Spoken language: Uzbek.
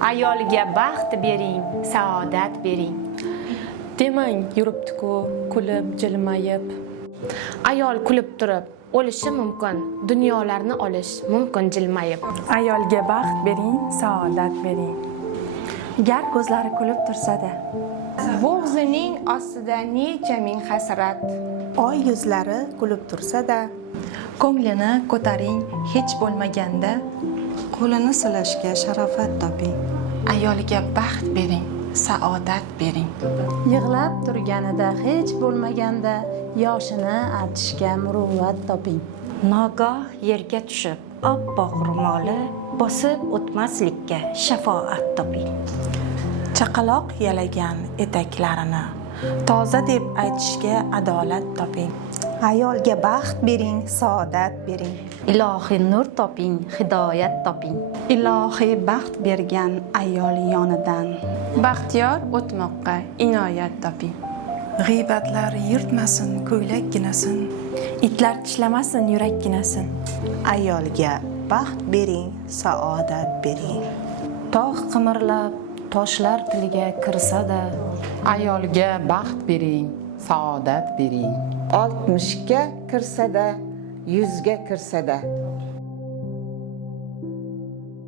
Ayolga baxt bering, saodat bering. Demang yuribdi-ku, kulib, jilmayib. Ayol kulib turib o'lishi mumkin, dunyolarni olish mumkin jilmayib. Ayolga baxt bering, saodat bering. Gar ko'zlari kulib tursa-da, Bo'g'zining ostida necha ming hasrat. oy yuzlari kulib tursa-da, Ko'nglini ko'taring hech bo'lmaganda, qo'lini silashga sharofat toping. Ayolga baxt bering, saodat bering. Yig'lab turganida hech bo'lmaganda yoshini artishga muruvvat toping. Nogoh yerga tushib, oppoq ro'moli bosib o'tmaslikka shafoat toping. chaqaloq yalagan etaklarini toza deb aytishga adolat toping. Ayolga baxt bering, saodat bering. Ilohiy nur toping, hidoyat toping. Ilohiy baxt bergan ayol yonidan. Baxtiyor o'tmoqqa inoyat toping. G'iybatlar yirtmasin ko'ylakkinasin. Itlar tishlamasin yurakkinasin. Ayolga baxt bering, saodat bering. Tog' qimirlab, toshlar tiliga kirsa-da, Ayolga baxt bering, saodat bering. 60 ga kirsa-da, 100 ga kirsa-da,